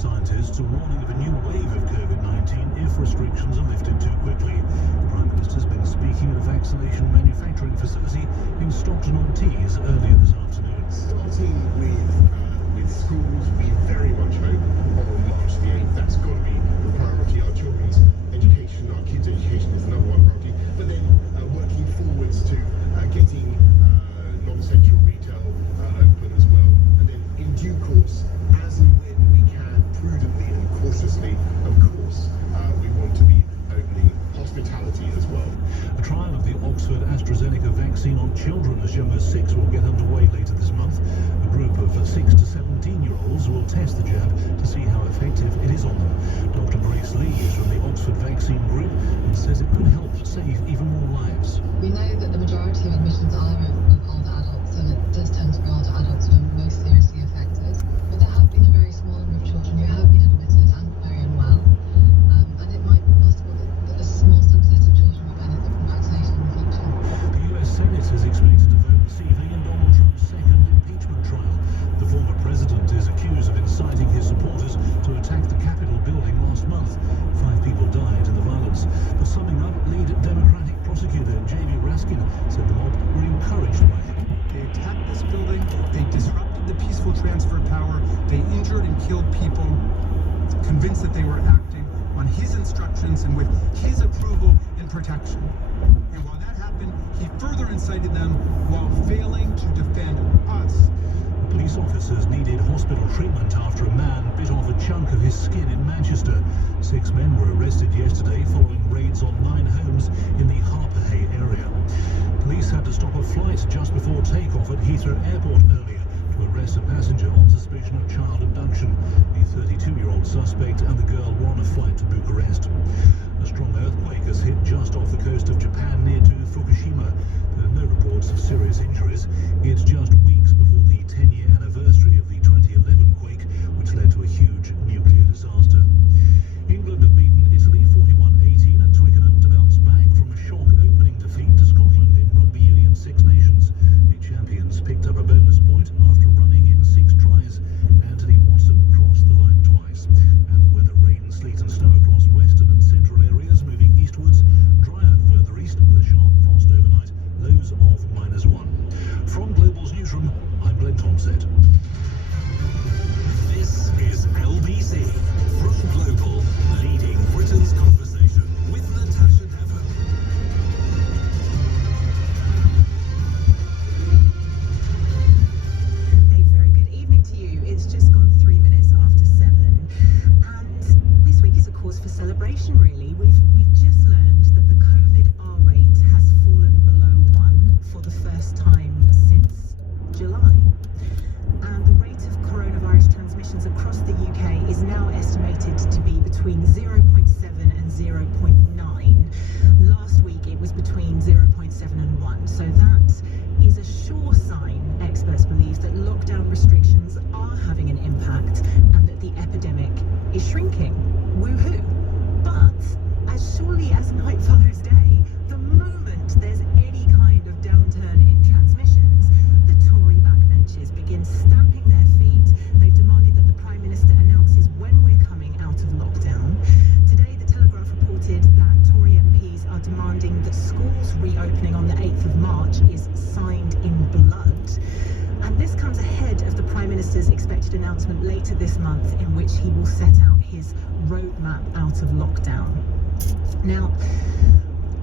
Scientists are warning of a new wave of COVID-19 if restrictions are lifted too quickly. The Prime Minister's been speaking at a vaccination manufacturing facility in Stockton-on-Tees earlier this afternoon. Starting with schools, we very much hope on March the 8th. That's got to be the priority. Our children's education, our kids' education is the number one priority. But then working forwards to getting non-essential retail open as well. And then in due course, as and when we can, prudently and cautiously, of course, we want to be opening hospitality as well. A trial of the Oxford AstraZeneca vaccine on children as young as 6 will get underway later this month. A group of 6 to 17-year-olds will test the jab to see how effective it is on them. Dr. Grace Lee is from the Oxford Vaccine Group and says it could help save even more lives. We know that the majority of admissions are of older adults, and it does tend to be older adults who are most seriously affected. But there have been a very small number of children who have been admitted and very unwell, and it might be possible that a small subset of children will benefit from vaccination in the future. The US Senate is expected to vote this evening in Donald Trump's second impeachment trial. The former president is accused of inciting his supporters to attack the Capitol building last month. 5 people died in the violence. But summing up, lead Democratic prosecutor Jamie Raskin said the mob were encouraged by him. They attacked this building, they disrupted the peaceful transfer of power, they injured and killed people, convinced that they were acting on his instructions and with his approval and protection. And while that happened, he further incited them while failing to defend us. Police officers needed hospital treatment after a man bit off a chunk of his skin in Manchester. 6 men were arrested yesterday following raids on 9 homes in the Harperhay area. Police had to stop a flight just before takeoff at Heathrow Airport earlier to arrest a passenger on suspicion of child abduction. The 32-year-old suspect and the girl were on a flight to Bucharest. A strong earthquake has hit just off the coast of Japan near to Fukushima. There are no reports of serious injuries. It's just weeks before the 10-year anniversary of the 2011 quake, which led to a huge nuclear disaster. England have beaten Italy 41-18 at Twickenham to bounce back from a shock opening defeat to Scotland in Rugby Union Six Nations. The champions picked up a bonus point after running in 6 tries. Anthony Watson crossed the line twice. And the weather: rain, sleet and snow across western and central areas, moving eastwards. Drier further east with a sharp frost overnight, lows of -1. From Global's newsroom, I'm Glenn Tomset. This is LBC from Global, leading Britain's conversation with Natasha Devon. A very good evening to you. It's just gone 3 minutes after 7, and this week is a cause for celebration. Really, we've just learned that the COVID R rate has fallen below 1 for the first time since July. And the rate of coronavirus transmissions across the UK is now estimated to be between 0.7 and 0.9. Last week it was between 0.7 and 1. So that is a sure sign, experts believe, that lockdown restrictions are having an impact and that the epidemic is shrinking. Woohoo! But as surely as night follows day, the moment there's any kind of downturn in transmissions, the Tory backbenchers begin stamping their feet. They've demanded that the Prime Minister announces when we're coming out of lockdown. Today, the Telegraph reported that Tory MPs are demanding that schools reopening on the 8th of March is signed in blood. And this comes ahead of the Prime Minister's expected announcement later this month, in which he will set out his roadmap out of lockdown. Now,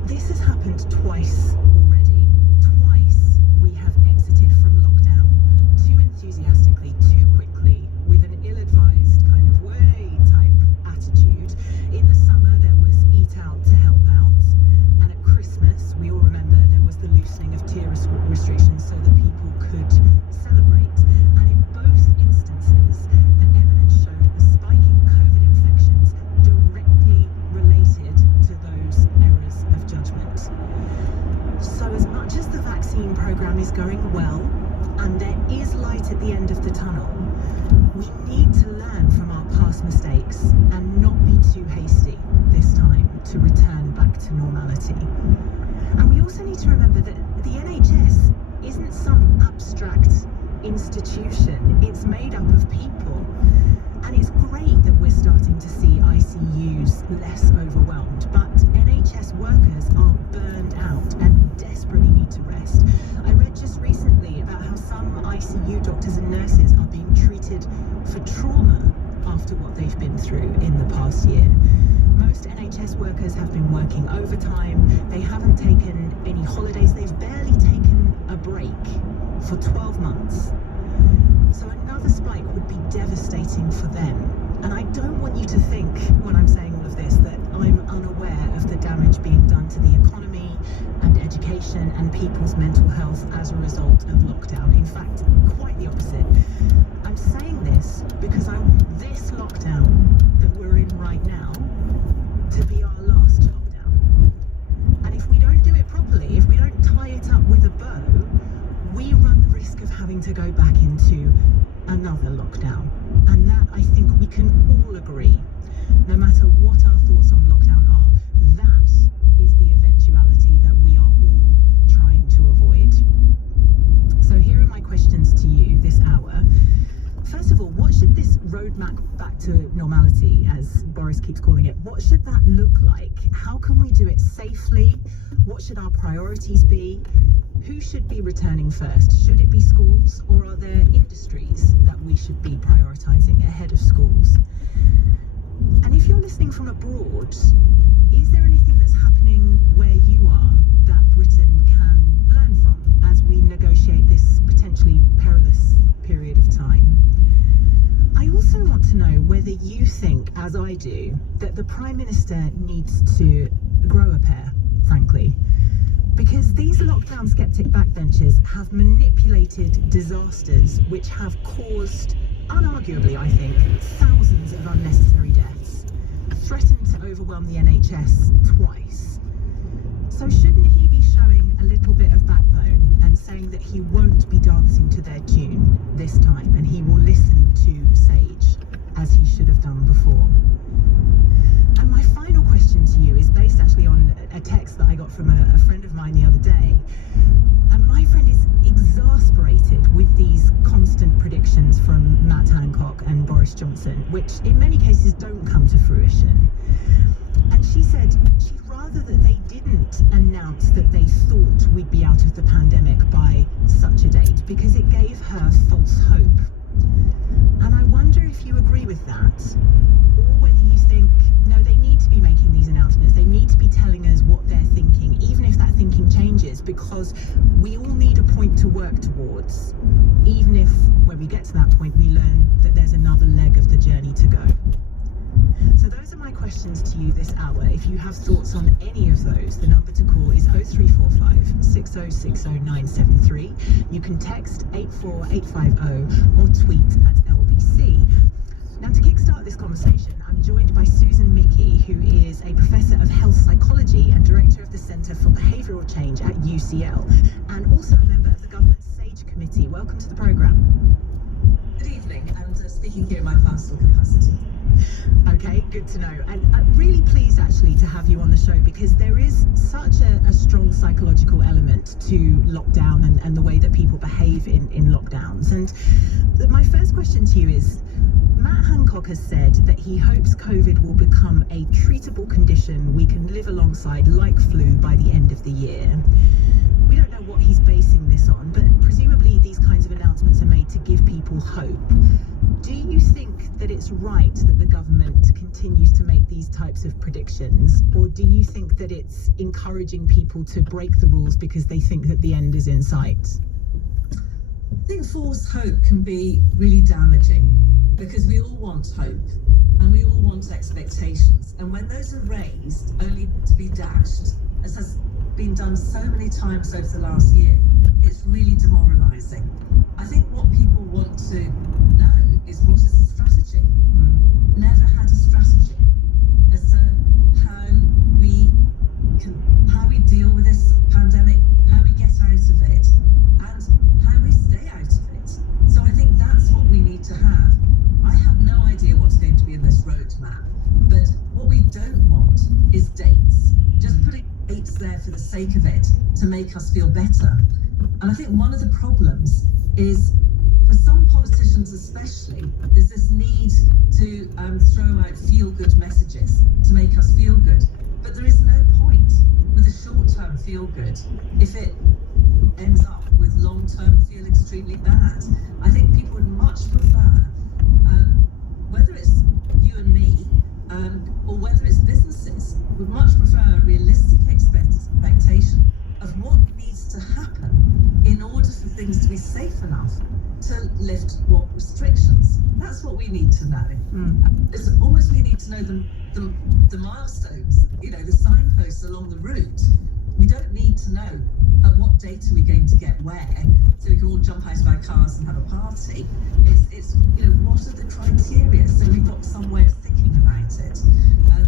this has happened twice already. Twice we have exited from lockdown too enthusiastically, too quickly, with an ill-advised kind of way type attitude. In the summer there was eat out to help out, and at Christmas, we all remember, there was the loosening of tier restrictions so that people could celebrate. And in both instances, the evidence showed a spike in COVID infections directly related to those errors of judgment. So as much as the vaccine program is going well, and there is light at the end of the tunnel, we need to learn from our past mistakes and not be too hasty this time to return back to normality. And we also need to remember that the NHS isn't some abstract institution. It's made up of people. And it's great that trauma after what they've been through in the past year. Most NHS workers have been working overtime. They haven't taken any holidays. They've barely taken a break for 12 months. So another spike would be devastating for them. And I don't want you to think, when I'm saying all of this, that I'm unaware of the damage being done to the economy and education and people's mental health as a result of lockdown. In fact, quite the opposite. I'm saying this because I want this lockdown that we're in right now to be our last lockdown. And if we don't do it properly, if we don't tie it up with a bow, we run the risk of having to go back into another lockdown. And that, I think, we can all agree, no matter what our thoughts on lockdown are, that is the eventuality that we are all trying to avoid. So here are my questions to you this hour. First of all, what should this roadmap back to normality, as Boris keeps calling it, what should that look like? How can we do it safely? What should our priorities be? Who should be returning first? Should it be schools, or are there industries that we should be prioritising ahead of schools? And if you're listening from abroad, is there anything that's happening where you are that Britain can learn from as we negotiate this potentially perilous period of time? I also want to know whether you think, as I do, that the Prime Minister needs to grow a pair, frankly. Because these lockdown skeptic backbenchers have manipulated disasters which have caused, unarguably I think, thousands of unnecessary deaths, threatened to overwhelm the NHS twice. So shouldn't he be showing a little bit of backbone and saying that he won't be dancing to their tune this time and he will listen to Sage as he should have done before? And my final question to you is based actually on a text that I got from a friend of mine the other day. And my friend is exasperated with these constant predictions from Matt Hancock and Boris Johnson, which in many cases don't come to fruition. And she said she'd rather that they didn't announce that they thought we'd be out of the pandemic by such a date, because it gave her false hope. And I wonder if you agree with that, or whether you think, no, they need to be making these announcements. They need to be telling us what they're thinking, even if that thinking changes, because we all need a point to work towards, even if when we get to that point, we learn that there's another leg of the journey to go. So those are my questions to you this hour. If you have thoughts on any of those, the number to call is 0345 6060 973. You can text 84850 or tweet at LBC. Now, to kickstart this conversation, I'm joined by Susan Mickey, who is a professor of health psychology and director of the Centre for Behavioural Change at UCL, and also a member of the government's SAGE committee. Welcome to the programme. Good evening, and speaking here in my personal capacity. Okay, good to know. And I'm really pleased actually to have you on the show, because there is such a strong psychological element to lockdown and the way that people behave in lockdowns. And my first question to you is, Matt Hancock has said that he hopes COVID will become a treatable condition we can live alongside like flu by the end of the year. We don't know what he's basing this on, but presumably these kinds of announcements are made to give people hope. Do you think that it's right that the government continues to make these types of predictions, or do you think that it's encouraging people to break the rules because they think that the end is in sight? I think false hope can be really damaging, because we all want hope and we all want expectations, and when those are raised only to be dashed, as has been done so many times over the last year, it's really demoralising. I think what people want to know is, what is the strategy? Never had a strategy as to how we deal with this pandemic, how we get out of it, and how we stay out of it. So I think that's what we need to have. I have no idea what's going to be in this roadmap, but what we don't want is dates. Just putting dates there for the sake of it to make us feel better. And I think one of the problems is, for some politicians especially, there's this need to throw out feel-good messages to make us feel good. But there is no point with a short-term feel-good if it ends up with long-term feel extremely bad. I think people would much prefer lift what restrictions? That's what we need to know. It's almost we need to know the milestones, you know, the signposts along the route. We don't need to know at what date are we going to get where, so we can all jump out of our cars and have a party. It's you know, what are the criteria? So we've got some way of thinking about it.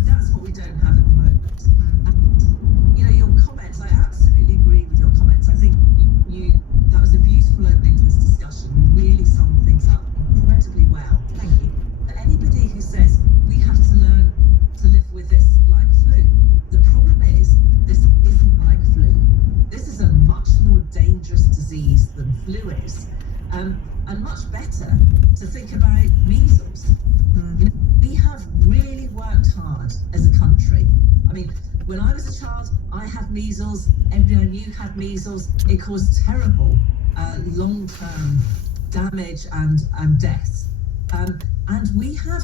That's what we don't have at the moment. And, you know, your comments, I absolutely agree with your comments. I think that was a beautiful opening to this discussion. You really summed things up incredibly well. Thank you. But anybody who says we have to learn to live with this like flu, the problem is this isn't like flu. This is a much more dangerous disease than flu is, and much better to think about measles. You know, we have really worked hard as a country. I mean, when I was a child, I had measles. Everybody I knew had measles. It caused terrible long-term damage and death. And we have